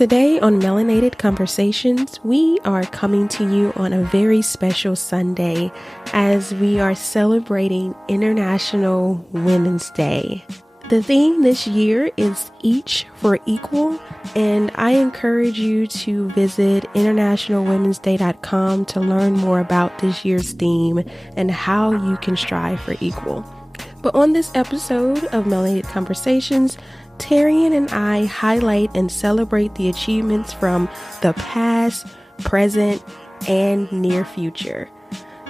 Today on Melanated Conversations, we are coming to you on a very special Sunday as we are celebrating International Women's Day. The theme this year is Each for Equal, and I encourage you to visit internationalwomensday.com to learn more about this year's theme and how you can strive for equal. But on this episode of Melanated Conversations, Terrian and I highlight and celebrate the achievements from the past, present, and near future.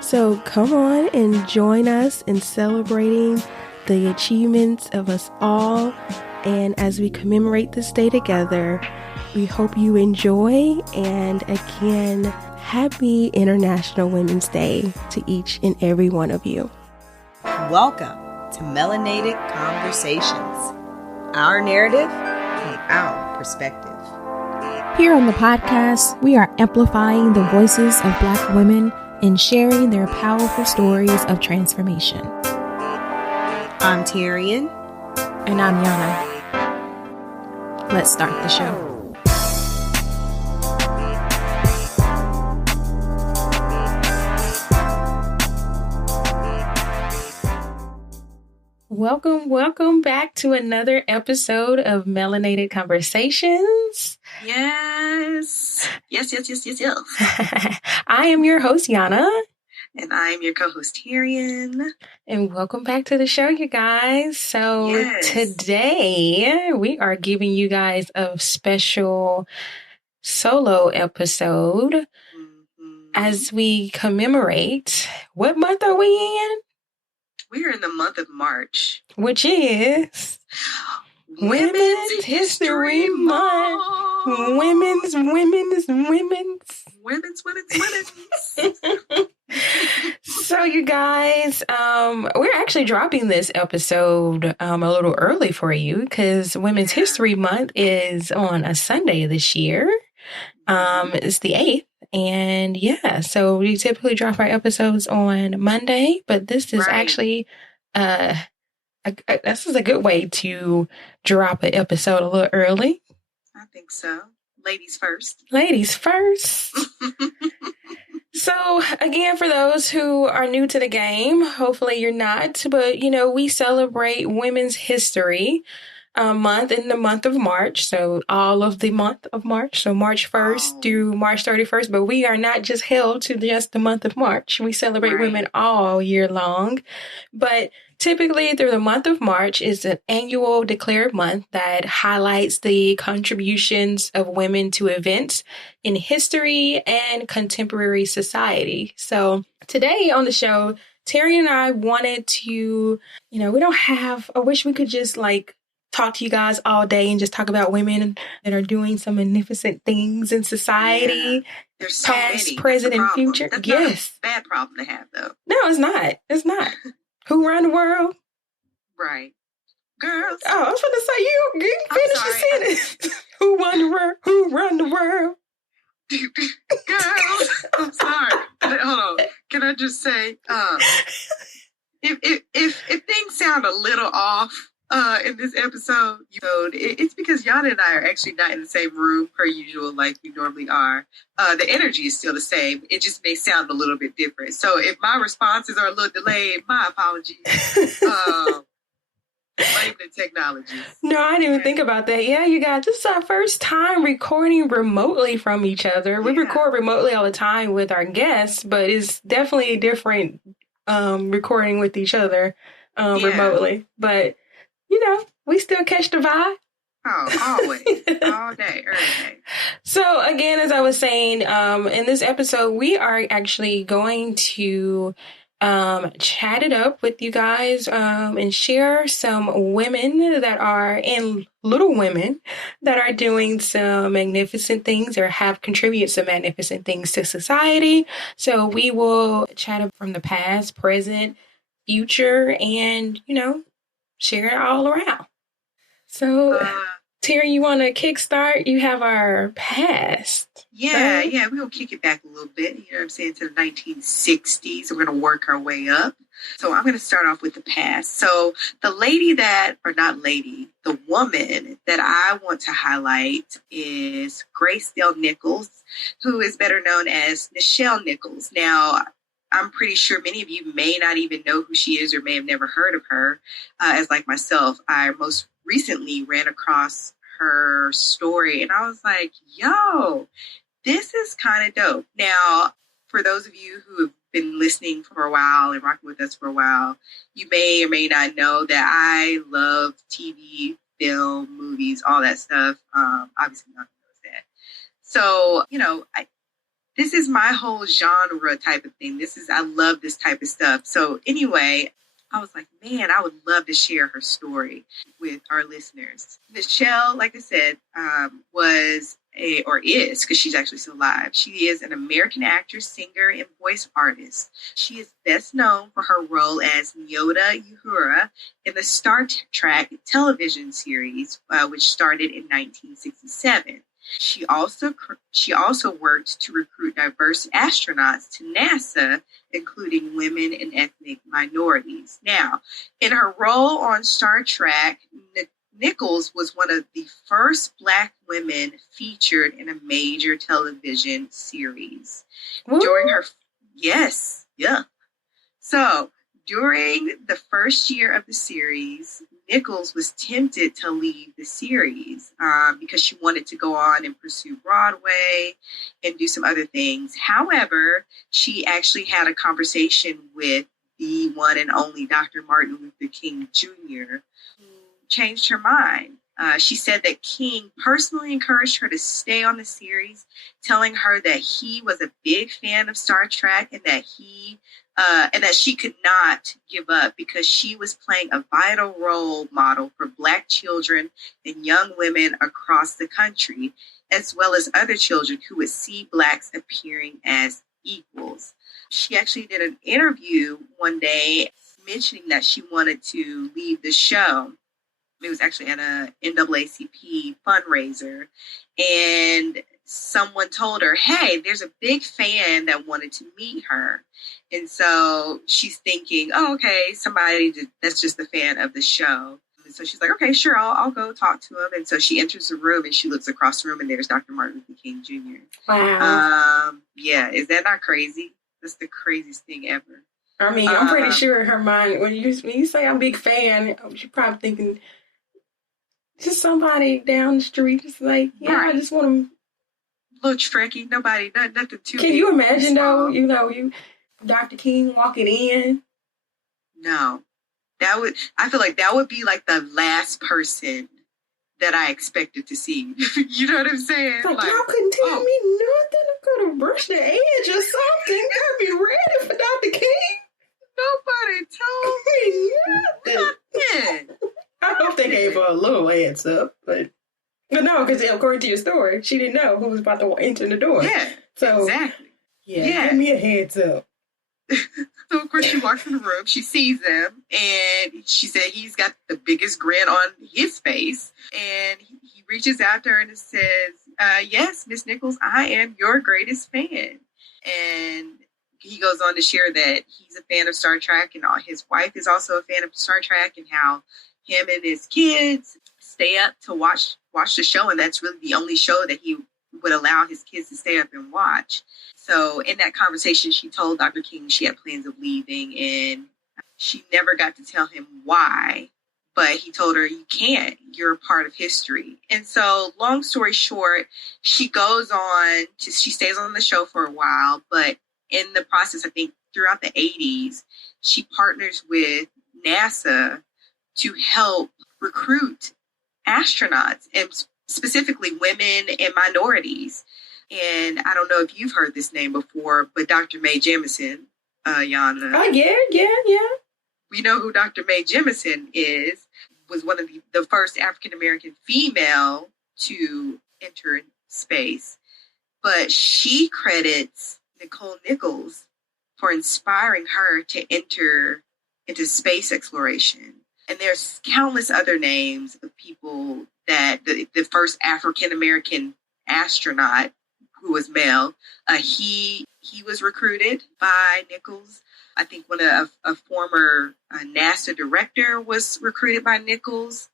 So come on and join us in celebrating the achievements of us all. And as we commemorate this day together, we hope you enjoy. And again, happy International Women's Day to each and every one of you. Welcome to Melanated Conversations. Our narrative and our perspective. Here on the podcast, we are amplifying the voices of Black women and sharing their powerful stories of transformation. I'm Terrian. And I'm Yana. Let's start the show. Welcome back to another episode of Melanated Conversations. Yes. I am your host, Yana. And I am your co-host, Arian. And welcome back to the show, you guys. So Today we are giving you guys a special solo episode as we commemorate. What month are we in? We're in the month of March. Which is Women's History Month. Women's. So you guys, we're actually dropping this episode a little early for you because Women's History Month is on a Sunday this year. It's the 8th. And so we typically drop our episodes on Monday, but this is actually, this is a good way to drop an episode a little early. I think so. Ladies first. So again, for those who are new to the game, hopefully you're not, but we celebrate Women's History month in the month of March. So all of the month of March. So March 1st through March 31st. But we are not just held to just the month of March. We celebrate women all year long. But typically through the month of March is an annual declared month that highlights the contributions of women to events in history and contemporary society. So today on the show, Terry and I wanted to, I wish we could just talk to you guys all day and just talk about women that are doing some magnificent things in society. Yeah. There's so past, many. present, and future. That's not a bad problem to have, though. No, it's not. It's not. Who run the world? Right. Girls. Oh, I was going to say, you finish the sentence. Who run the world? Girls. I'm sorry. Hold on. Can I just say, if things sound a little off, in this episode, it's because Yana and I are actually not in the same room per usual like we normally are. The energy is still the same. It just may sound a little bit different. So if my responses are a little delayed, my apologies. Blame the technology. No, I didn't even think about that. Yeah, you guys, this is our first time recording remotely from each other. We record remotely all the time with our guests, but it's definitely a different recording with each other remotely. But we still catch the vibe. Oh, always. All day, every day. So again, as I was saying, in this episode, we are actually going to chat it up with you guys and share some women that are little women that are doing some magnificent things or have contributed some magnificent things to society. So we will chat up from the past, present, future, and, share it all around. So Terry, you want to kickstart? You have our past. Yeah, right? we're going to kick it back a little bit, you know what I'm saying, to the 1960s. We're going to work our way up. So I'm going to start off with the past. So the woman that I want to highlight is Grace-Dale Nichols, who is better known as Nichelle Nichols. Now, I'm pretty sure many of you may not even know who she is or may have never heard of her. As like myself, I most recently ran across her story and I was like, yo, this is kind of dope. Now, for those of you who have been listening for a while and rocking with us for a while, you may or may not know that I love TV, film, movies, all that stuff. Obviously, not knows that. So, this is my whole genre type of thing. I love this type of stuff. So anyway, I was like, man, I would love to share her story with our listeners. Nichelle, like I said, is, because she's actually still alive. She is an American actress, singer, and voice artist. She is best known for her role as Yana Uhura in the Star Trek television series, which started in 1967. She also worked to recruit diverse astronauts to NASA, including women and ethnic minorities. Now, in her role on Star Trek, Nichols was one of the first Black women featured in a major television series. Woo. So, during the first year of the series, Nichols was tempted to leave the series because she wanted to go on and pursue Broadway and do some other things. However, she actually had a conversation with the one and only Dr. Martin Luther King Jr., who changed her mind. She said that King personally encouraged her to stay on the series, telling her that he was a big fan of Star Trek and that she could not give up because she was playing a vital role model for Black children and young women across the country, as well as other children who would see Blacks appearing as equals. She actually did an interview one day mentioning that she wanted to leave the show. It was actually at a NAACP fundraiser, and someone told her, hey, there's a big fan that wanted to meet her. And so she's thinking, oh, okay, somebody that's just a fan of the show. And so she's like, okay, sure, I'll go talk to him. And so she enters the room and she looks across the room and there's Dr. Martin Luther King Jr. Wow. Is that not crazy? That's the craziest thing ever. I mean, I'm pretty sure in her mind, when you say I'm a big fan, she's probably thinking, just somebody down the street, just like, yeah, right. I just want to. Little tricky, nothing too. Can you imagine though? You Dr. King walking in. No, I feel like that would be like the last person that I expected to see. You know what I'm saying? Like y'all couldn't tell me nothing. I'm gonna brush the edge or something. Gotta be ready for Dr. King. Nobody told me nothing. I hope they gave her a little heads up, but no, because according to your story, she didn't know who was about to enter the door. Yeah, so exactly. Yeah, give me a heads up. So, of course, she walks in the room, she sees him, and she said he's got the biggest grin on his face. And he reaches out to her and says, yes, Miss Nichols, I am your greatest fan. And he goes on to share that he's a fan of Star Trek, and his wife is also a fan of Star Trek, and how him and his kids stay up to watch the show, and that's really the only show that he would allow his kids to stay up and watch. So in that conversation, she told Dr. King she had plans of leaving, and she never got to tell him why, but he told her, you can't, you're a part of history. And so long story short, she stays on the show for a while, but in the process, I think throughout the 80s, she partners with NASA to help recruit astronauts, and specifically women and minorities. And I don't know if you've heard this name before, but Dr. Mae Jemison, Yana. Oh, yeah. We know who Dr. Mae Jemison is, was one of the first African-American female to enter space. But she credits Nicole Nichols for inspiring her to enter into space exploration. And there's countless other names of people that the first African-American astronaut who was male, he was recruited by Nichols. I think a former NASA director was recruited by Nichols.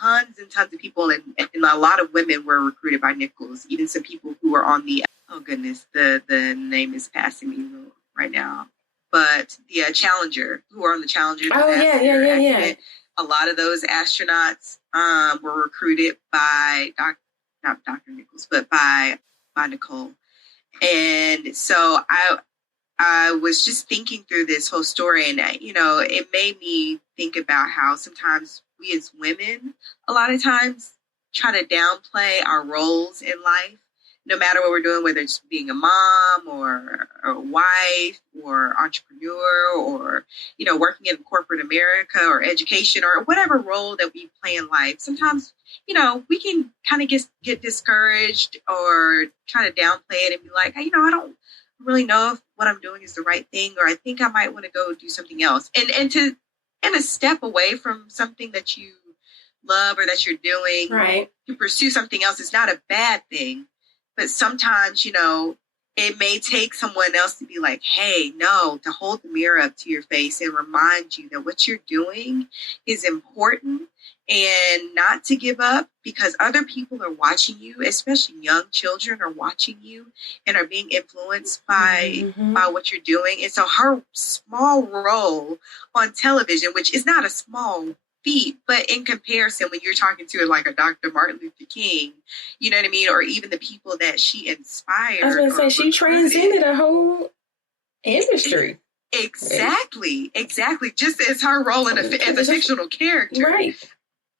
Tons and tons of people, and a lot of women were recruited by Nichols. Even some people who were on the, oh goodness, the name is passing me right now. But the Challenger, who are on the Challenger. Oh, yeah. A lot of those astronauts were recruited by not Dr. Nichols, but by Nicole. And so I was just thinking through this whole story, and it made me think about how sometimes we as women, a lot of times, try to downplay our roles in life, no matter what we're doing, whether it's being a mom or a wife or entrepreneur or, working in corporate America or education or whatever role that we play in life. Sometimes, we can kind of get discouraged or try to downplay it and be like, I don't really know if what I'm doing is the right thing, or I think I might want to go do something else. And a step away from something that you love or that you're doing, right, to pursue something else is not a bad thing. But sometimes, it may take someone else to be like, hey, no, to hold the mirror up to your face and remind you that what you're doing is important and not to give up, because other people are watching you, especially young children are watching you and are being influenced by what you're doing. And so her small role on television, which is not a small feat, but in comparison, when you're talking to like a Dr. Martin Luther King, you know what I mean? Or even the people that she inspired. I was going to say, she transcended a whole industry. Exactly. Just as her role as a fictional character. Right.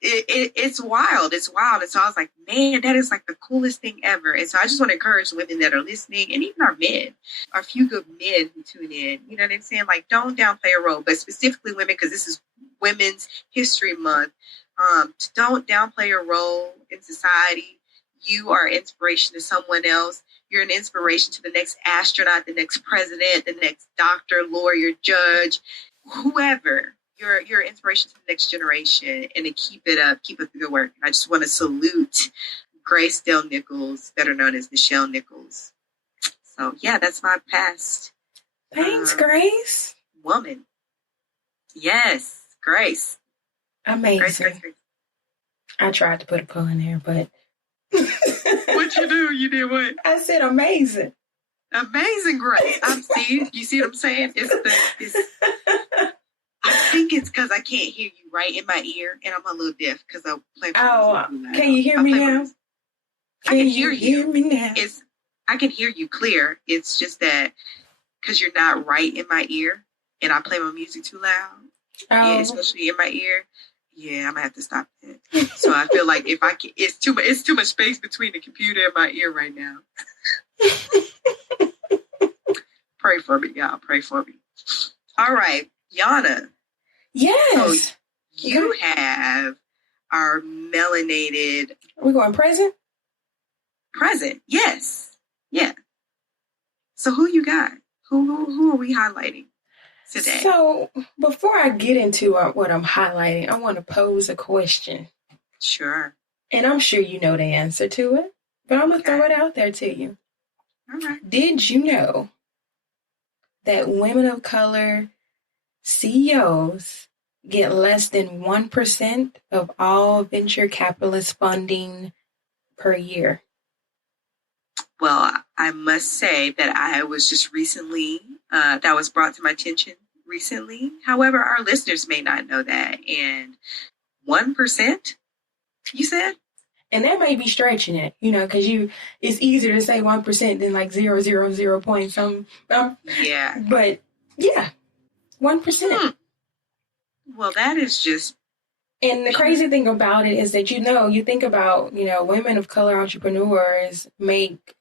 It's wild. It's wild. And so I was like, man, that is like the coolest thing ever. And so I just want to encourage women that are listening, and even our men, our few good men who tune in, you know what I'm saying? Like, don't downplay a role, but specifically women, because this is Women's History Month. Don't downplay your role in society. You are an inspiration to someone else. You're an inspiration to the next astronaut, the next president, the next doctor, lawyer, judge, whoever. You're an inspiration to the next generation, and to keep it up, keep up the good work. And I just want to salute Grace Dale Nichols, better known as Nichelle Nichols. So yeah, that's my past. Thanks, Grace. Woman. Yes, Grace. Amazing. Grace. I tried to put a pull in there, but what'd you do? You did what? I said amazing. Amazing, Grace. You see what I'm saying? I think it's because I can't hear you right in my ear, and I'm a little deaf because I play. Can you hear me now? I can hear me now. I can hear you clear. It's just that because you're not right in my ear, and I play my music too loud, especially in my ear. Yeah, I'm gonna have to stop that. So I feel like it's too much space between the computer and my ear right now. Pray for me, y'all. Pray for me. All right, Yana. Yes. So you have our melanated. Are we going present? Present, yes. Yeah. So who you got? Who are we highlighting today? So before I get into what I'm highlighting, I want to pose a question. Sure. And I'm sure you know the answer to it, but I'm going to throw it out there to you. All right. Did you know that women of color CEOs get less than 1% of all venture capitalist funding per year? Well, I must say that I was just recently, that was brought to my attention recently. However, our listeners may not know that. And 1%, you said? And that may be stretching it, because it's easier to say 1% than like 0.000 point some. Yeah. But yeah, 1%. Well, that is just. And the crazy thing about it is that, you think about, women of color entrepreneurs make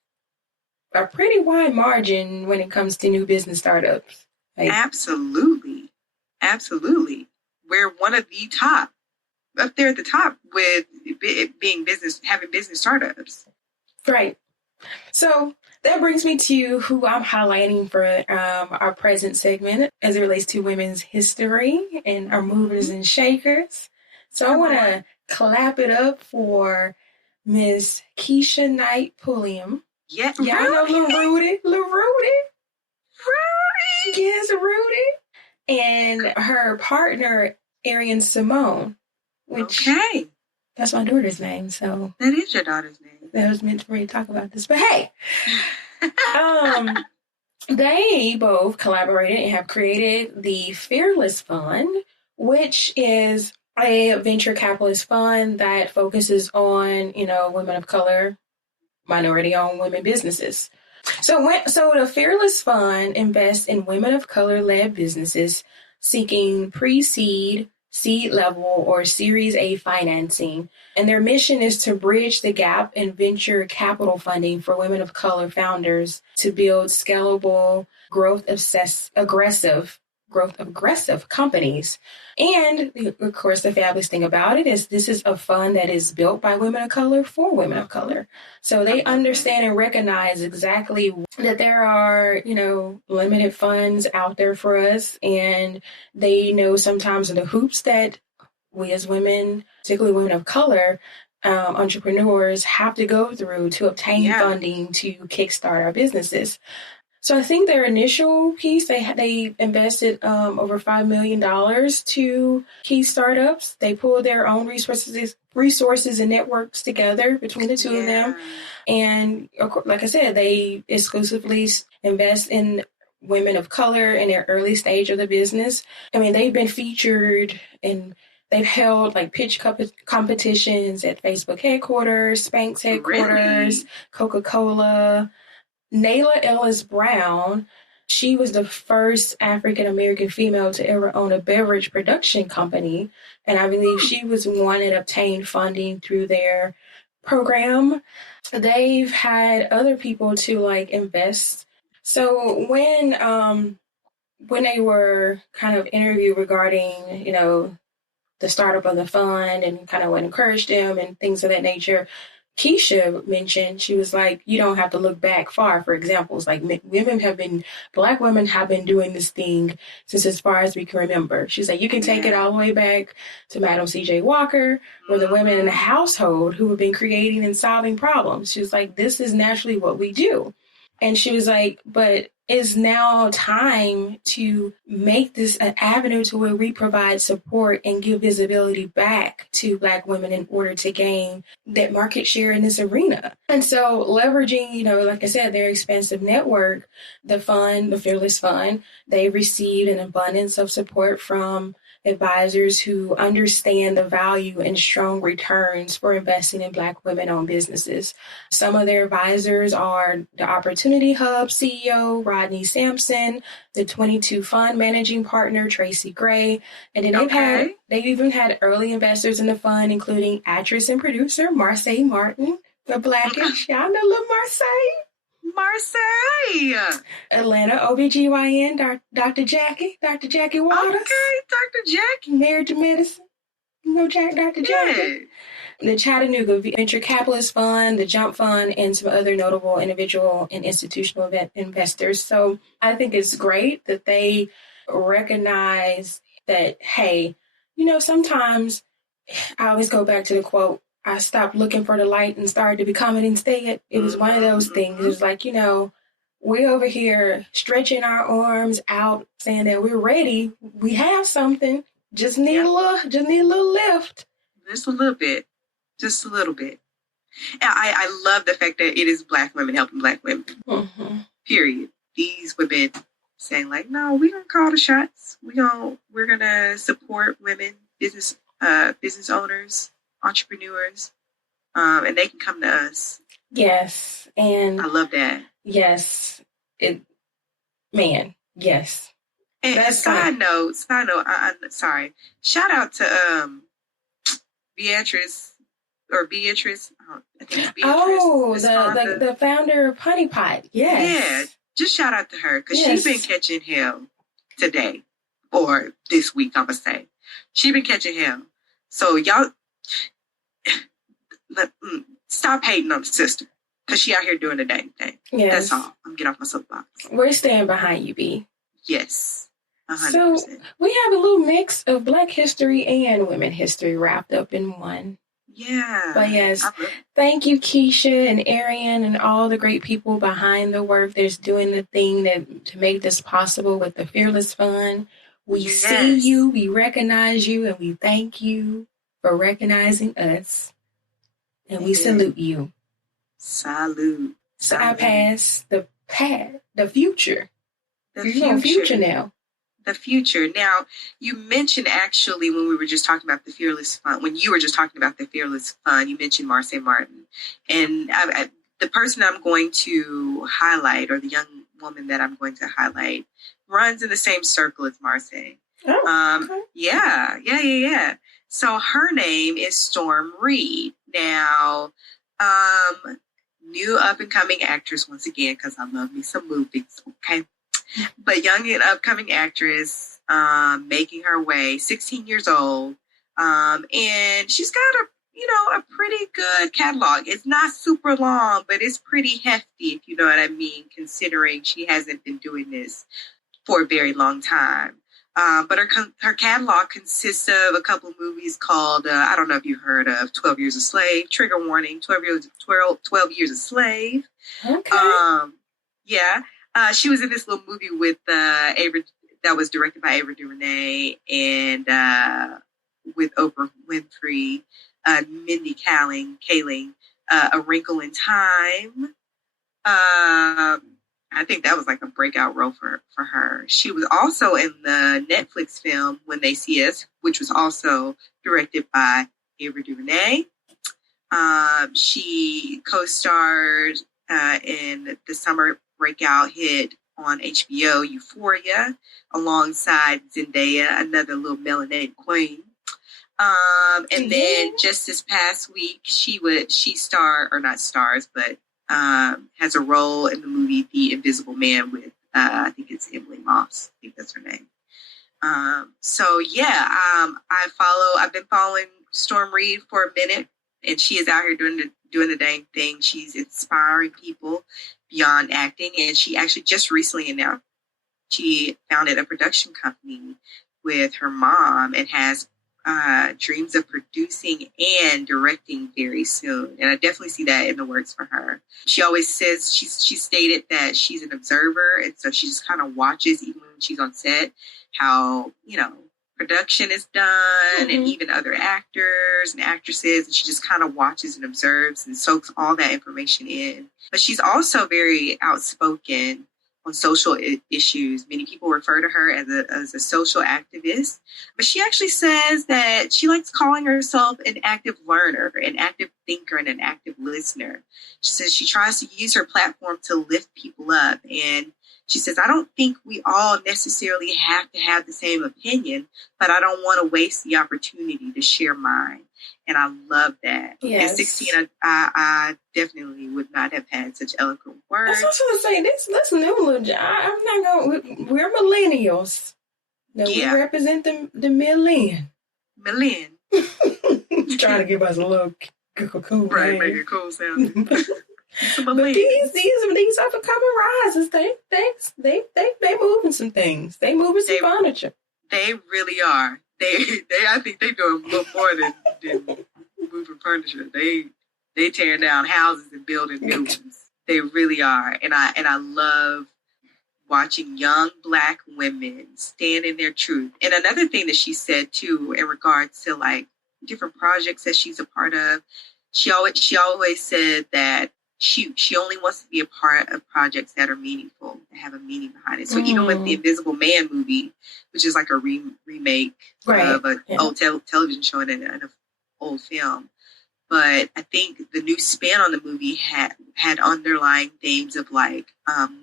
a pretty wide margin when it comes to new business startups. Absolutely. We're one of the top, up there at the top with having business startups. Right. So that brings me to who I'm highlighting for our present segment as it relates to women's history and our movers and shakers. So I want to clap it up for Miss Keisha Knight Pulliam. Yeah, Y'all know Lil Rudy. Yes, Rudy. And her partner, Arian Simone, which that's my daughter's name. So that is your daughter's name. That was meant for me to talk about this. But hey, they both collaborated and have created the Fearless Fund, which is a venture capitalist fund that focuses on, women of color, minority-owned women businesses. So the Fearless Fund invests in women of color-led businesses seeking pre-seed, seed level, or Series A financing. And their mission is to bridge the gap in venture capital funding for women of color founders to build scalable, growth-aggressive companies. And of course, the fabulous thing about it is this is a fund that is built by women of color for women of color. So they understand and recognize exactly that there are, limited funds out there for us. And they know sometimes the hoops that we as women, particularly women of color, entrepreneurs have to go through to obtain funding to kickstart our businesses. So I think their initial piece, they invested over $5 million to key startups. They pulled their own resources and networks together between the two of them. And like I said, they exclusively invest in women of color in their early stage of the business. I mean, they've been featured and they've held like pitch competitions at Facebook headquarters, Spanx headquarters, Coca-Cola. Nayla Ellis Brown, she was the first African-American female to ever own a beverage production company. And I believe she was one that obtained funding through their program. They've had other people to invest. So when they were kind of interviewed regarding, the startup of the fund and kind of what encouraged them and things of that nature, Keisha mentioned, she was like, you don't have to look back far for examples. Like Black women have been doing this thing since as far as we can remember. She's like, you can take it all the way back to Madam C.J. Walker or the women in the household who have been creating and solving problems. She was like, this is naturally what we do. And she was like, but it's now time to make this an avenue to where we provide support and give visibility back to Black women in order to gain that market share in this arena. And so leveraging, like I said, their expansive network, the Fearless Fund, they received an abundance of support from advisors who understand the value and strong returns for investing in Black women-owned businesses. Some of their advisors are the Opportunity Hub CEO, Rodney Sampson, the 22 Fund Managing Partner, Tracy Gray, and then they've even had early investors in the fund, including actress and producer Marseille Martin, the Blackish. Y'all know little Marseille. Atlanta OBGYN, Dr. Jackie Waters. Okay, Dr. Jackie. Married to Medicine. Dr. Jackie. The Chattanooga Venture Capitalist Fund, the Jump Fund, and some other notable individual and institutional investors. So I think it's great that they recognize that, hey, sometimes I always go back to the quote, I stopped looking for the light and started to become it instead. It was one of those things. It was like, we're over here stretching our arms out, saying that we're ready. We have something. Just need a little lift. Just a little bit. Just a little bit. And I love the fact that it is Black women helping Black women. Mm-hmm. Period. These women saying no, we're gonna call the shots. We're gonna support women, business owners, entrepreneurs, and they can come to us. Yes, and I love that. Yes, yes. And side note, I'm sorry. Shout out to Beatrice. I think it's Beatrice. Oh, the founder of Honey Pot. Yes. Yeah, just shout out to her because she's been catching hell today or this week. I'm gonna say she's been catching hell. So y'all. Stop hating on the sister because she out here doing the dang thing. Yes. That's all. I'm getting off my soapbox. We're staying behind you, B. Yes. So 100%. we have a little mix of Black history and women history wrapped up in one. Yeah. But yes, thank you, Keisha and Arian and all the great people behind the work that's doing the thing to make this possible with the Fearless Fund. We see you, we recognize you, and we thank you for recognizing us. And we salute you. Salute. So I pass the future. The future now. The future. Now, you mentioned actually when we were just talking about the Fearless Fund, when you were just talking about the Fearless Fund, you mentioned Marsai Martin. And the person I'm going to highlight, or the young woman that I'm going to highlight, runs in the same circle as Marsai. Oh, okay. Yeah. So her name is Storm Reid. Now, new up-and-coming actress once again, because I love me some movies, okay? But young and upcoming actress, making her way, 16 years old, and she's got a pretty good catalog. It's not super long, but it's pretty hefty, if you know what I mean, considering she hasn't been doing this for a very long time. But her catalog consists of a couple of movies called, I don't know if you heard of 12 Years a Slave, trigger warning, 12 Years a Slave. Okay. Yeah. She was in this little movie with that was directed by Ava DuVernay and with Oprah Winfrey, Mindy Kaling, A Wrinkle in Time. I think that was like a breakout role for her. She was also in the Netflix film When They See Us, which was also directed by Ava DuVernay. She co-starred in the summer breakout hit on HBO, Euphoria, alongside Zendaya, another little melanated queen. And then just this past week, she has a role in the movie The Invisible Man with, I think it's Emily Moss. I think that's her name. I've been following Storm Reid for a minute, and she is out here doing the dang thing. She's inspiring people beyond acting, and she actually just recently announced she founded a production company with her mom and has dreams of producing and directing very soon. And I definitely see that in the works for her. She always says she stated that she's an observer, and so she just kind of watches, even when she's on set, how production is done, and even other actors and actresses, and she just kind of watches and observes and soaks all that information in. But she's also very outspoken on social issues. Many people refer to her as a social activist, but she actually says that she likes calling herself an active learner, an active thinker, and an active listener. She says she tries to use her platform to lift people up, and she says, I don't think we all necessarily have to have the same opinion, but I don't want to waste the opportunity to share mine. And I love that. Yes. At 16, I definitely would not have had such eloquent words. That's what I was going to say. Let's new. I'm not going. We're millennials. No, we represent the millennium. Trying to give us a little cool right, name. make it cool sound. But these up and coming risers, they moving some things. They moving some furniture. They really are. I think they doing a little more than moving furniture. They tearing down houses and building new ones. They really are. And I love watching young Black women stand in their truth. And another thing that she said too, in regards to like different projects that she's a part of, she always said that she only wants to be a part of projects that are meaningful, that have a meaning behind it. So even with the Invisible Man movie, which is like a remake of an old television show and an old film, but I think the new spin on the movie had underlying themes of like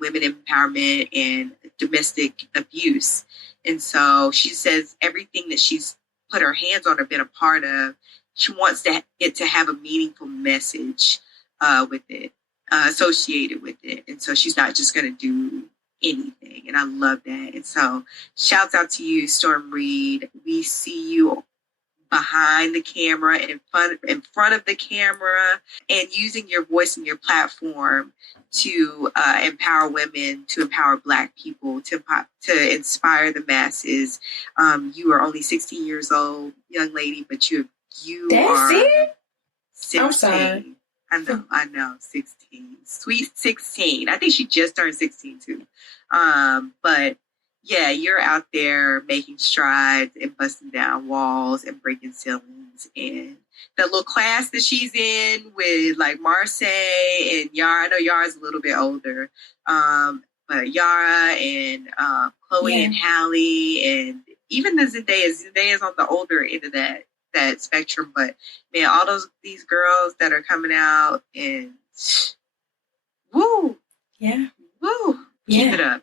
women empowerment and domestic abuse. And so she says everything that she's put her hands on or been a part of, she wants it to have a meaningful message with it, associated with it. And so she's not just going to do anything. And I love that. And so shouts out to you, Storm Reid. We see you behind the camera and in front of the camera, and using your voice and your platform to empower women, to empower Black people, to inspire the masses. You are only 16 years old, young lady, but you That's are it? 16. I'm sorry. I know, 16. Sweet 16. I think she just turned 16 too. But yeah, you're out there making strides and busting down walls and breaking ceilings. And the little class that she's in with like Marseille and Yara, I know Yara's a little bit older, but Yara and Chloe and Hallie, and even the Zendaya's on the older end of that spectrum. But man, all these girls that are coming out, and woo, keep it up.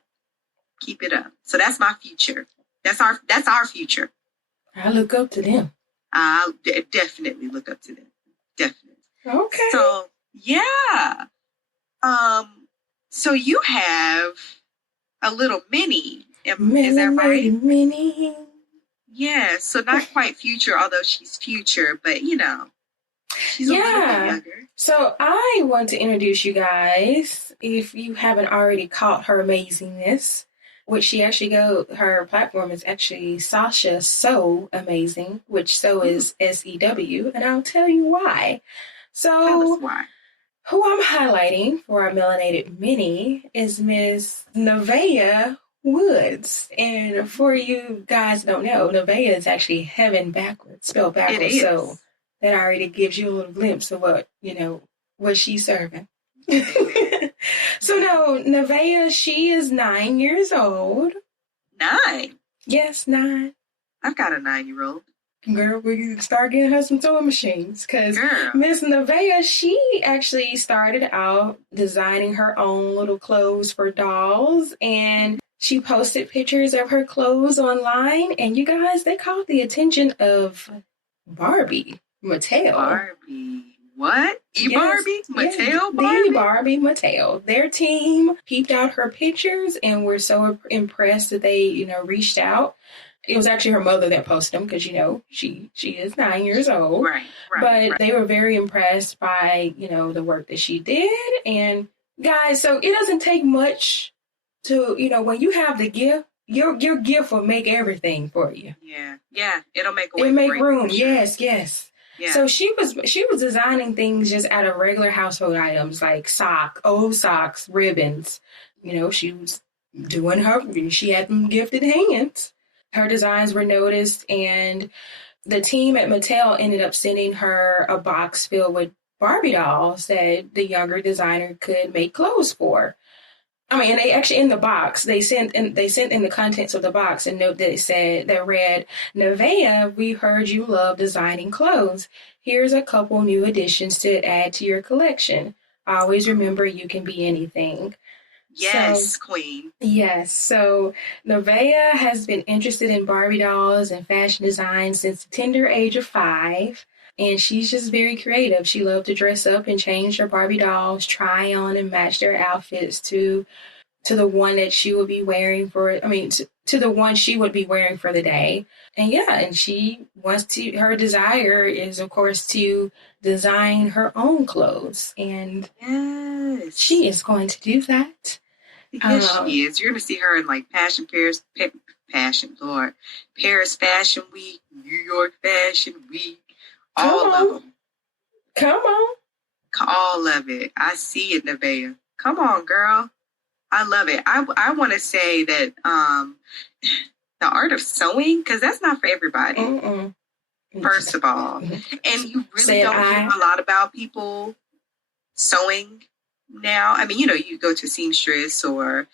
Keep it up. So that's my future. That's our future. I look up to them. I'll definitely look up to them. Definitely. Okay. So yeah. So you have a little mini. Is that right? Mini. Yeah. So not quite future, although she's future, but she's a little bit younger. So I want to introduce you guys, if you haven't already caught her amazingness, which she actually her platform is actually Sasha So Amazing, which so is SEW, and I'll tell you why. So, tell us why. Who I'm highlighting for our Melanated Mini is Miss Nevaeh Woods. And for you guys don't know, Neveah is actually heaven backwards, spelled backwards. It is. So that already gives you a little glimpse of what she's serving. So no, Neveah, she is 9 years old. 9? Yes, 9. I've got a 9-year-old. Girl, we can start getting her some sewing machines. Because Miss Neveah, she actually started out designing her own little clothes for dolls. And she posted pictures of her clothes online. And you guys, they caught the attention of Barbie, Mattel. Barbie. What? Barbie? Mattel yes, Barbie? Barbie Mattel. Their team peeped out her pictures and were so impressed that they, reached out. It was actually her mother that posted them because, she is 9 years old. Right. But they were very impressed by, the work that she did. And guys, so it doesn't take much to, when you have the gift, your gift will make everything for you. Yeah. It'll make a way. It'll make room. Sure. Yes. Yeah. So she was designing things just out of regular household items like old socks, ribbons. She was doing she had them gifted hands. Her designs were noticed, and the team at Mattel ended up sending her a box filled with Barbie dolls that the younger designer could make clothes for. I mean, they actually, in the box, they sent in the contents of the box a note that read, "Neveah, we heard you love designing clothes. Here's a couple new additions to add to your collection. Always remember you can be anything." Yes, Queen. Yes. So Neveah has been interested in Barbie dolls and fashion design since the tender age of 5. And she's just very creative. She loved to dress up and change her Barbie dolls, try on and match their outfits to the one that she would be wearing to the one she would be wearing for the day. And she her desire is, of course, to design her own clothes. And she is going to do that. Yes, she is. You're going to see her in like Paris Fashion Week, New York Fashion Week. All of them. Come on. All of it. I see it, Neveah. Come on, girl. I love it. I want to say that the art of sewing, because that's not for everybody. Mm-mm. First of all. And you really don't hear a lot about people sewing now. I mean, you go to seamstress or,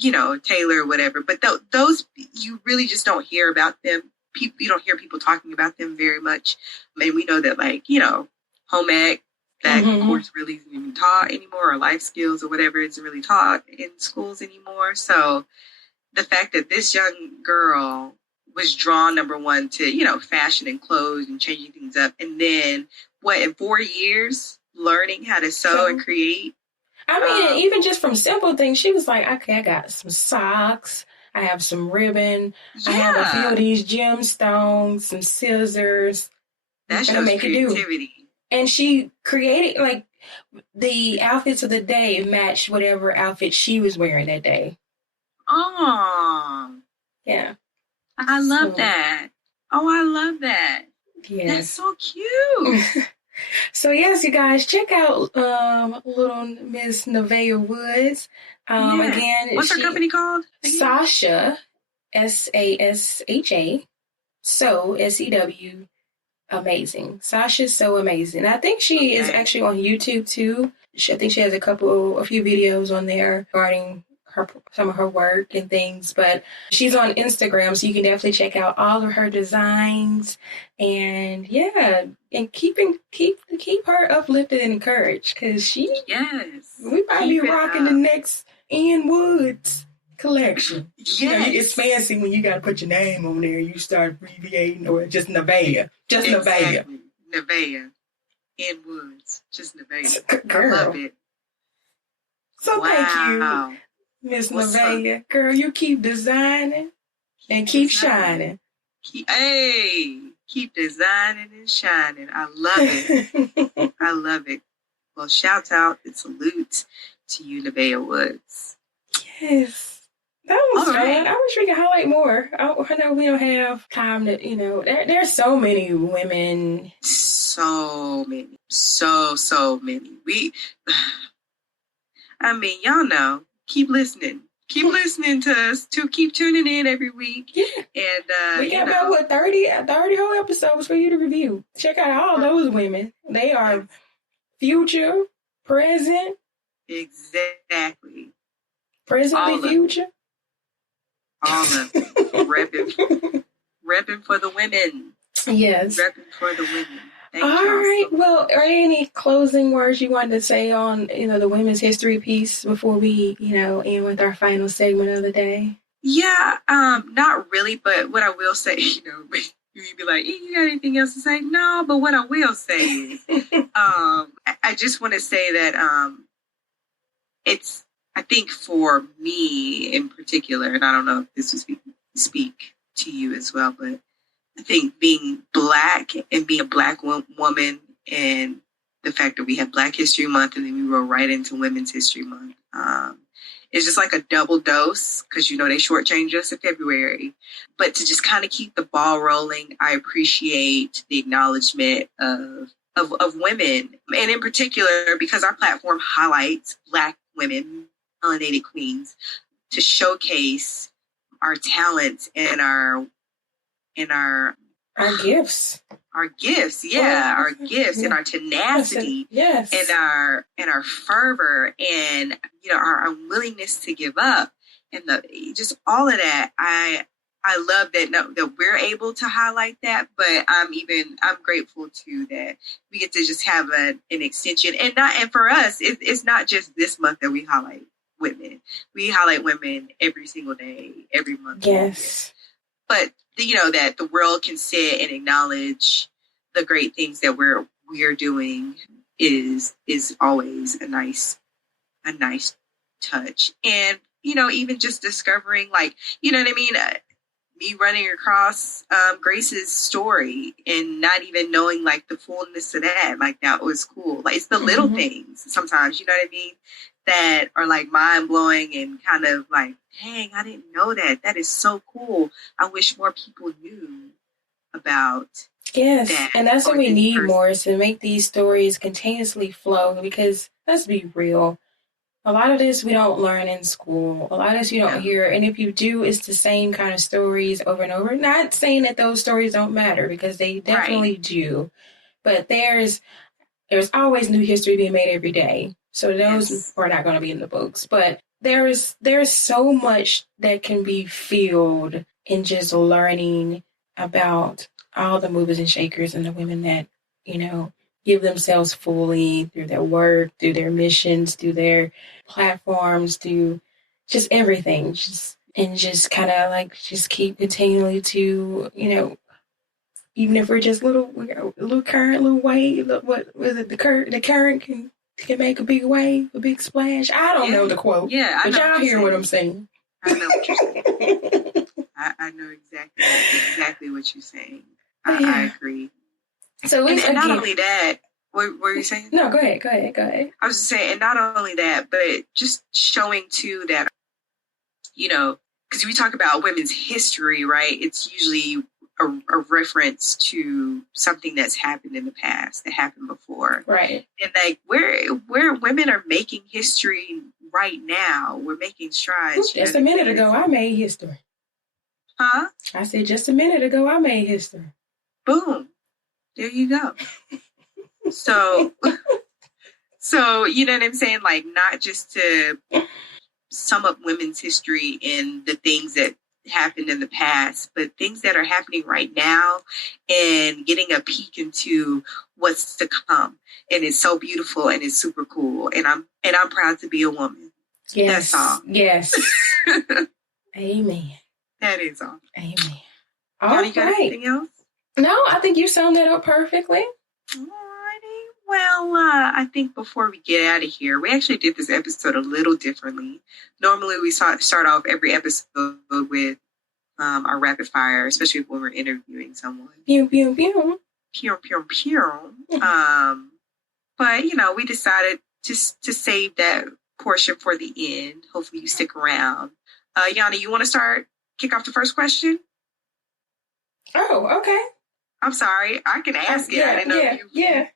tailor or whatever, but those, you really just don't hear about them. You don't hear people talking about them very much. I mean, we know that, home ec, that course really isn't even taught anymore, or life skills or whatever isn't really taught in schools anymore. So the fact that this young girl was drawn, number one, to, fashion and clothes and changing things up. And then, in 4 years, learning how to sew and create. I mean, even just from simple things, she was like, okay, I got some socks. I have some ribbon. Yeah. I have a few of these gemstones, some scissors. That shows creativity. And she created, like, the outfits of the day matched whatever outfit she was wearing that day. Oh. Yeah. I love that. Oh, I love that. Yeah. That's so cute. So, yes, you guys, check out little Miss Nevaeh Woods. Again, what's her company called? Sasha, Sasha. So, SEW. Amazing. Sasha's so amazing. I think she is actually on YouTube too. I think she has a few videos on there regarding some of her work and things, but she's on Instagram, so you can definitely check out all of her designs and keep her uplifted and encouraged, because we might be rocking the next Arian Woods collection. Yes. It's fancy when you got to put your name on there. You start abbreviating, or just Neveah. Just Neveah. Neveah. In Woods. Just Neveah. Girl. I love it. So thank you, Miss Neveah. Girl, you keep designing and keep shining. Keep designing and shining. I love it. I love it. Well, shout out and salute to you, Neveah Woods. Yes. That was fun. Right. I wish we could highlight more. I know we don't have time to, there's so many women. So many. So many. Y'all know. Keep listening. Keep listening to us. Keep tuning in every week. Yeah. And, we got about, 30 whole episodes for you to review. Check out all those women. They are future, present. Exactly. Presently, future. All of it. Repping for the women. Yes. Repping for the women. Thank all you. Right. Well, are there any closing words you wanted to say on, the women's history piece before we, end with our final segment of the day? Yeah, not really, but what I will say, you'd be like, you got anything else to say? No, but what I will say is, I just want to say that I think for me in particular, and I don't know if this would speak to you as well, but I think being Black and being a Black woman, and the fact that we have Black History Month and then we roll right into Women's History Month, it's just like a double dose, because, they shortchange us in February. But to just kind of keep the ball rolling, I appreciate the acknowledgement of women. And in particular, because our platform highlights Black women, melanated queens, to showcase our talents and our gifts. Our gifts, our gifts and our tenacity, and our fervor, and our unwillingness to give up, and just all of that. I love that we're able to highlight that, but I'm grateful too that we get to just have an extension, and for us, it's not just this month that we highlight women. We highlight women every single day, every month. Yes. But that the world can sit and acknowledge the great things that we're doing is always a nice touch. And even just discovering, like, what I mean, me running across Grace's story and not even knowing like the fullness of that, like that was cool. Like, it's the little things sometimes, what I mean, that are like mind blowing and kind of like, dang, I didn't know that. That is so cool. I wish more people knew about that. And that's what we need more, is to make these stories continuously flow, because let's be real. A lot of this we don't learn in school. A lot of this you don't hear. And if you do, it's the same kind of stories over and over. Not saying that those stories don't matter, because they definitely do. But there's always new history being made every day. So those are not going to be in the books. But there's so much that can be filled in just learning about all the movers and shakers and the women that, give themselves fully through their work, through their missions, through their platforms, through just everything. Just kind of like just keep continually to, even if we're just little current, little wave, what was it? The current can make a big wave, a big splash. I don't know the quote. Yeah, but y'all hear what I'm saying. I know what you're saying. I know exactly what you're saying. I agree. So and not only that, what were you saying? No, go ahead. I was just saying, and not only that, but just showing too that, because we talk about women's history, right? It's usually a reference to something that's happened in the past, that happened before. Right. And like where women are making history right now, we're making strides. Just a minute ago, I made history. Huh? I said just a minute ago, I made history. Boom. There you go. So, you know what I'm saying? Like, not just to sum up women's history in the things that happened in the past, but things that are happening right now and getting a peek into what's to come. And it's so beautiful and it's super cool. And I'm proud to be a woman. Yes. That's all. Yes. Amen. That is all. Amen. All you got anything else? No, I think you summed that up perfectly. Alrighty. Well, I think before we get out of here, we actually did this episode a little differently. Normally, we start off every episode with our rapid fire, especially when we're interviewing someone. Pew, pew, pew. Pew, pew, pew. But, we decided just to save that portion for the end. Hopefully you stick around. Yana, you want to kick off the first question? Oh, okay. I'm sorry. I can ask it. I didn't know Yeah.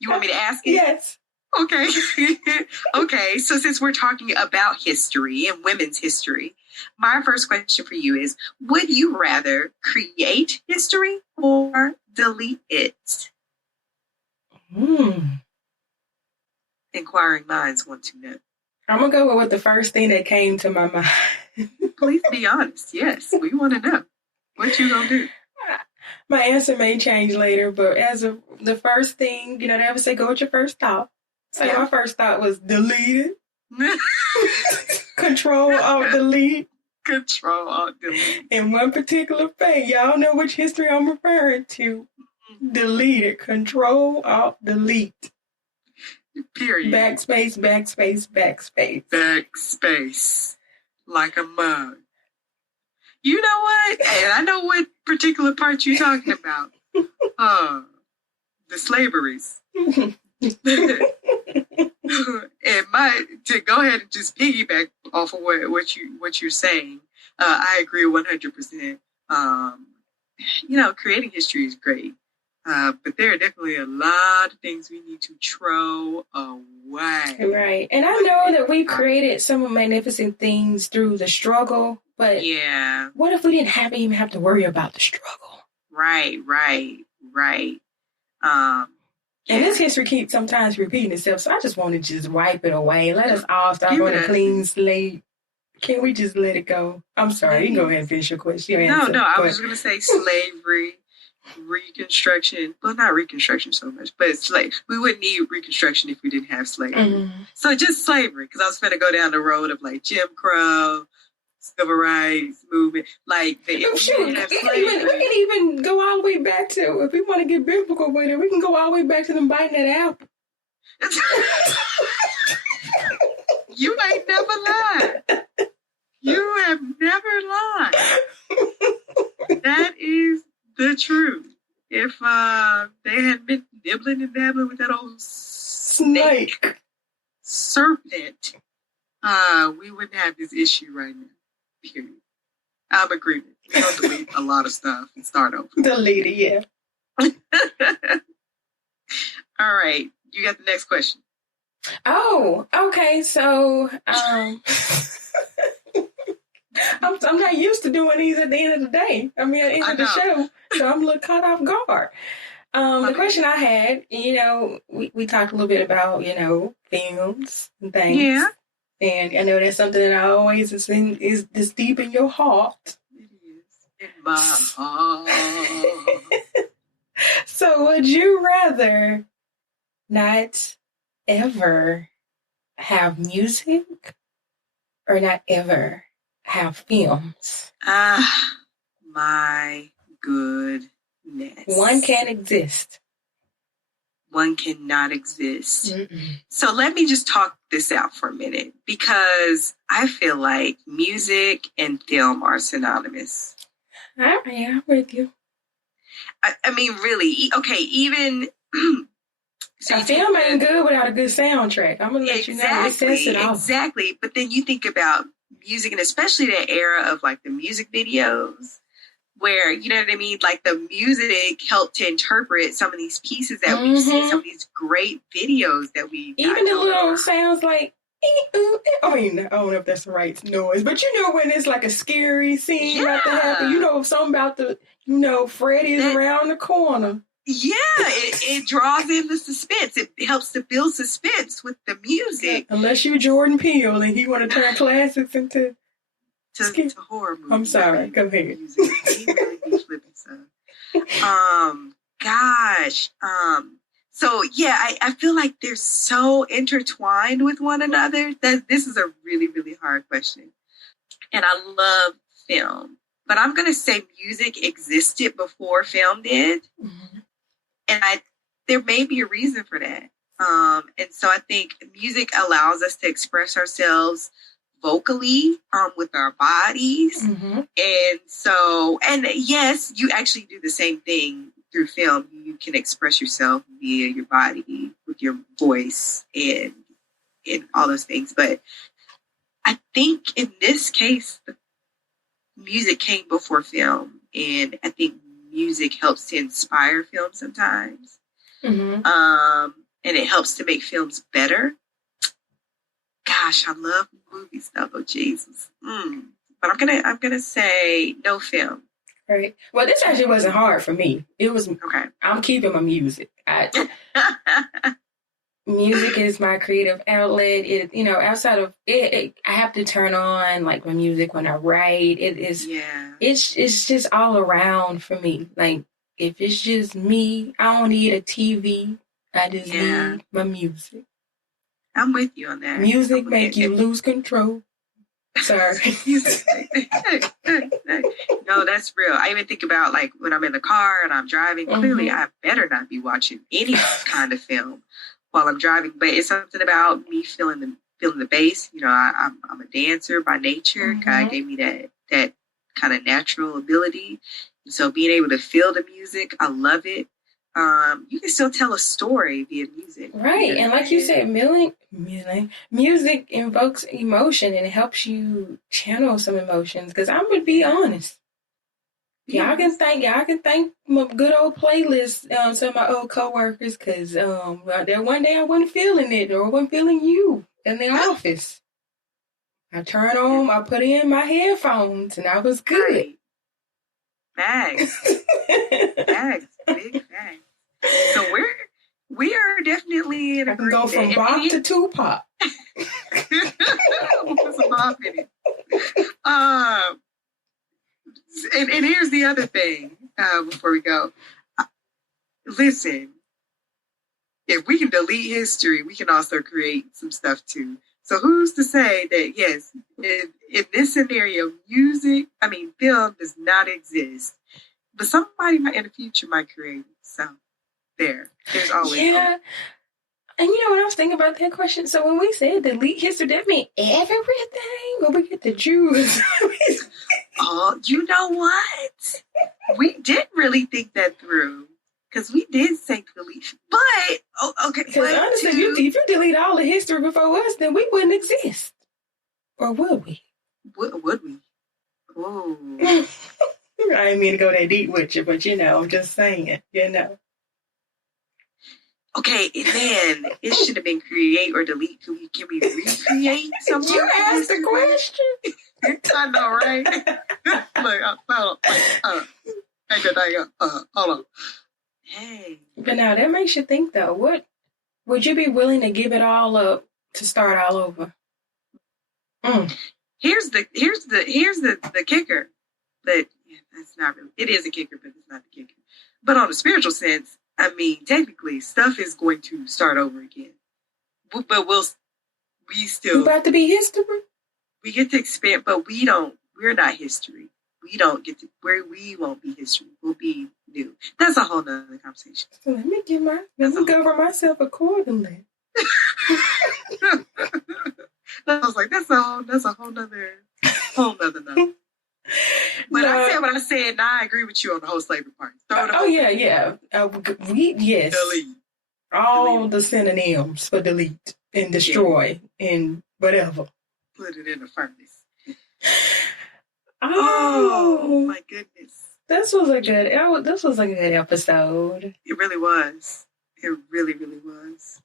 You want me to ask it? Yes. Okay. Okay. So since we're talking about history and women's history, my first question for you is, would you rather create history or delete it? Inquiring minds want to know. I'm going to go with the first thing that came to my mind. Please be honest. Yes, we want to know. What you going to do? My answer may change later, but as the first thing, they ever say, go with your first thought. So my first thought was delete it. Control, Alt, delete. Control, Alt, delete. In one particular thing, y'all know which history I'm referring to. Delete it. Control, Alt, delete. Period. Backspace, backspace, backspace. Backspace. Like a mug. You know what? And I know what particular part you're talking about. The slaveries. And to go ahead and just piggyback off of what you're saying, I agree 100%. Creating history is great. But there are definitely a lot of things we need to throw away. Right. And I know that we created some magnificent things through the struggle, but what if we didn't even have to worry about the struggle? Right. And this history keeps sometimes repeating itself, so I just want to just wipe it away. Let us all start on a clean slate. Can we just let it go? I'm sorry. You can go ahead and finish your question. No, I was going to say slavery. Reconstruction, well, not Reconstruction so much, but it's like we wouldn't need Reconstruction if we didn't have slavery. Mm-hmm. So just slavery, because I was going to go down the road of like Jim Crow, civil rights movement, like we can even go all the way back to, if we want to get biblical with it, we can go all the way back to them biting that apple. You ain't never lied. You have never lied. That is the truth. If they had been nibbling and dabbling with that old snake serpent, we wouldn't have this issue right now. Period. I'm agreeing. We don't delete a lot of stuff and start over. Delete it, yeah. All right. You got the next question. Oh, okay. So, I'm not used to doing these at the end of the day. I mean, at the end of the show. So I'm a little caught off guard. The question I had, we talked a little bit about, films and things. Yeah. And I know that's something that I always is this deep in your heart. It is. In my heart. So would you rather not ever have music or not ever have films? My goodness. One can't exist. one cannot exist. Mm-mm. So let me just talk this out for a minute, because I feel like music and film are synonymous. Yeah, I'm with you. I mean, really, okay, even... So a film ain't good without a good soundtrack. I'm going to let you know. It sets it off. Exactly. But then you think about music, and especially that era of like the music videos, where, you know what I mean? Like the music helped to interpret some of these pieces that we've seen, some of these great videos that we even the little sounds like, I mean, I don't know if that's the right noise, but you know when it's like a scary scene about to happen, you know something about the, you know, Freddy is around the corner. Yeah, it draws in the suspense. It helps to build suspense with the music. Unless you're Jordan Peele and he want to turn classics into to horror movies. I'm sorry, go ahead. Gosh. So yeah, I feel like they're so intertwined with one another that this is a really, really hard question. And I love film, but I'm going to say music existed before film did. Mm-hmm. And there may be a reason for that. And so I think music allows us to express ourselves vocally with our bodies. Mm-hmm. And so, and yes, you actually do the same thing through film. You can express yourself via your body with your voice and all those things. But I think in this case, the music came before film. And I think music helps to inspire film sometimes. Mm-hmm. And it helps to make films better. Gosh, I love movie stuff. Oh, Jesus. But I'm gonna say no film. Right. Well, this actually wasn't hard for me. It was okay. I'm keeping my music. Music is my creative outlet. It, you know, outside of it, I have to turn on like my music when I write. It is. Yeah. It's just all around for me. Like if it's just me, I don't need a TV. I just need my music. I'm with you on that. Music make you lose control. Sorry. No, that's real. I even think about like when I'm in the car and I'm driving, clearly I better not be watching any kind of film while I'm driving. But it's something about me feeling the bass. You know, I'm a dancer by nature. God gave me that kind of natural ability. And so being able to feel the music, I love it. You can still tell a story via music. Right. And like you said, music invokes emotion and it helps you channel some emotions. Because I'm going to be honest. Y'all can thank my good old playlist, some of my old coworkers, because that one day I wasn't feeling it or I wasn't feeling you in the office. I turned on, I put in my headphones, and I was good. Bags. Big bags. So we are definitely in agreement. I can go from Bob to Tupac. Put some Bob in it. And here's the other thing before we go. Listen, if we can delete history, we can also create some stuff too. So who's to say that, yes, in this scenario, film does not exist, but somebody in the future might create it. So there's always hope. And you know what I was thinking about that question? So when we said delete history, that mean everything? Or we get the Jews? Oh, you know what? We didn't really think that through. Because we did say delete. But, okay. Because honestly, if you delete all the history before us, then we wouldn't exist. Or would we? Would we? Oh. I didn't mean to go that deep with you, but I'm just saying, Okay, and then it should have been create or delete. Can we recreate something? You asked the question. I know, right? Hold on. Hey. But now that makes you think, though. What would you be willing to give it all up to start all over? Here's the kicker. But that's not really. It is a kicker, but it's not the kicker. But on a spiritual sense, I mean, technically, stuff is going to start over again. But we still... You about to be history? We get to expand, but we're not history. we don't get to, where we won't be history. We'll be new. That's a whole nother conversation. So let me govern myself accordingly. I was like, that's a whole nother note. But I said what I said, and I agree with you on the whole slavery part. Yeah. Yes. Delete. All the synonyms for delete and destroy and whatever. Put it in the furnace. Oh my goodness. This was a good episode. It really was. It really, really was.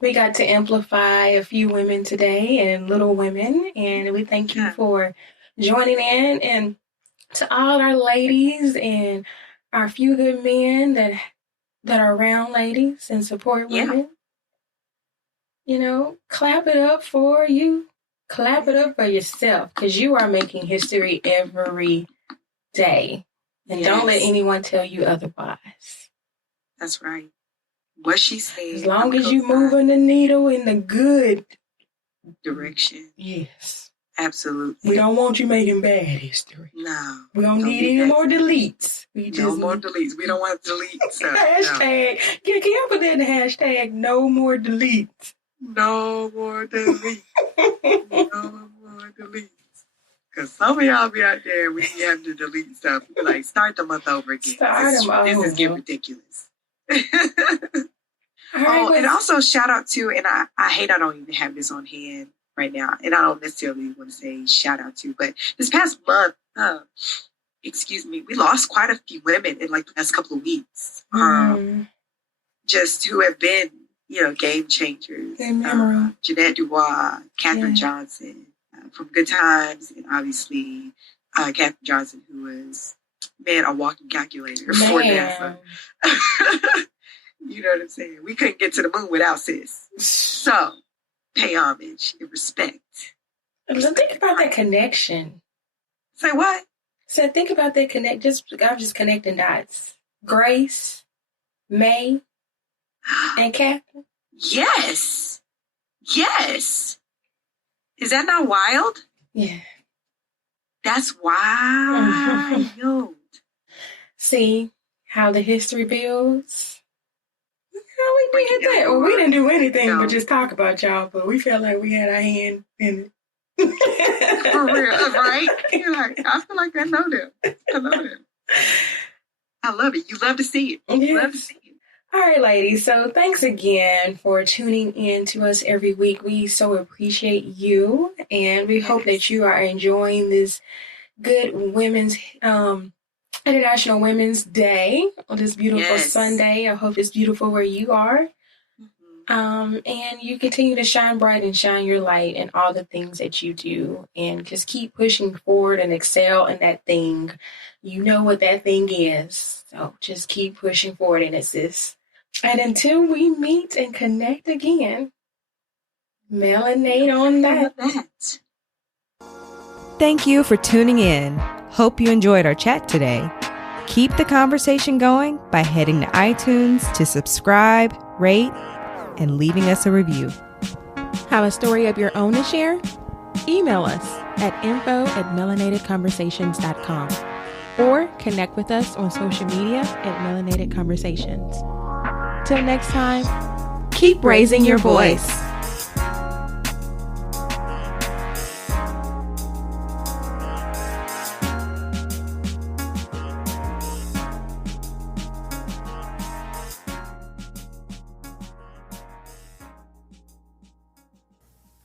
We got to amplify a few women today and little women, and we thank you for joining in, and to all our ladies and our few good men that are around ladies and support women. You know, clap it up for you. Clap it up for yourself, because you are making history every day. And don't let anyone tell you otherwise. That's right. What she said. As long as you moving the needle in the good direction. Yes. Absolutely. We don't want you making bad history. No. We don't need any more deletes. No more deletes. We don't want to delete stuff. Hashtag. No. Can you put that in the hashtag? No more deletes. No more deletes. No more deletes. Because some of y'all be out there, we be having to delete stuff. Be like, start the month over again. This is getting ridiculous. And also shout out to, and I hate I don't even have this on hand right now, and I don't necessarily want to say shout out to, but this past month, we lost quite a few women in like the last couple of weeks. Just who have been, game changers. Jeanette Dubois, Katherine Johnson from Good Times, and obviously Katherine Johnson, who was, a walking calculator for NASA. You know what I'm saying? We couldn't get to the moon without sis. So, pay homage and respect. Think about that connection. Say what? So think about that I'm just connecting dots. Grace, May, and Catherine. Yes. Yes. Is that not wild? Yeah. That's wild. See how the history builds? How we did that? Well, we didn't do anything but just talk about y'all, but we felt like we had our hand in it. For real, right? You're like, I feel like I know them. I love it. You love to see it. You love to see it. All right, ladies. So thanks again for tuning in to us every week. We so appreciate you, and we hope that you are enjoying this good women's International Women's Day on this beautiful Sunday. I hope it's beautiful where you are. And you continue to shine bright and shine your light in all the things that you do, and just keep pushing forward and excel in that thing. You know what that thing is. So just keep pushing forward in it, sis. And until we meet and connect again, melanate on that. Thank you for tuning in. Hope you enjoyed our chat today. Keep the conversation going by heading to iTunes to subscribe, rate, and leaving us a review. Have a story of your own to share? Email us at info@melanatedconversations.com or connect with us on social media at Melanated Conversations. Till next time, keep raising your voice.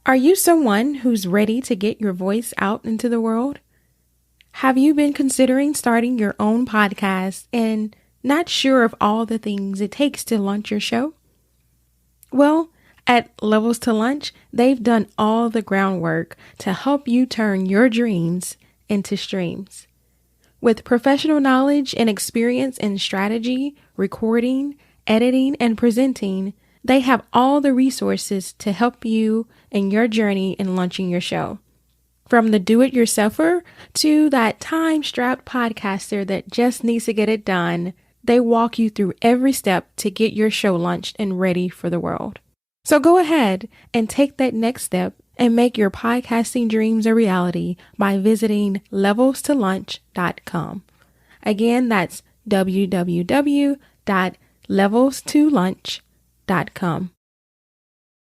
Are you someone who's ready to get your voice out into the world? Have you been considering starting your own podcast and not sure of all the things it takes to launch your show? Well, at Levels to Lunch, they've done all the groundwork to help you turn your dreams into streams. With professional knowledge and experience in strategy, recording, editing, and presenting, they have all the resources to help you in your journey in launching your show. From the do-it-yourselfer to that time-strapped podcaster that just needs to get it done, they walk you through every step to get your show launched and ready for the world. So go ahead and take that next step and make your podcasting dreams a reality by visiting levelstolunch.com. Again, that's www.levelstolunch.com.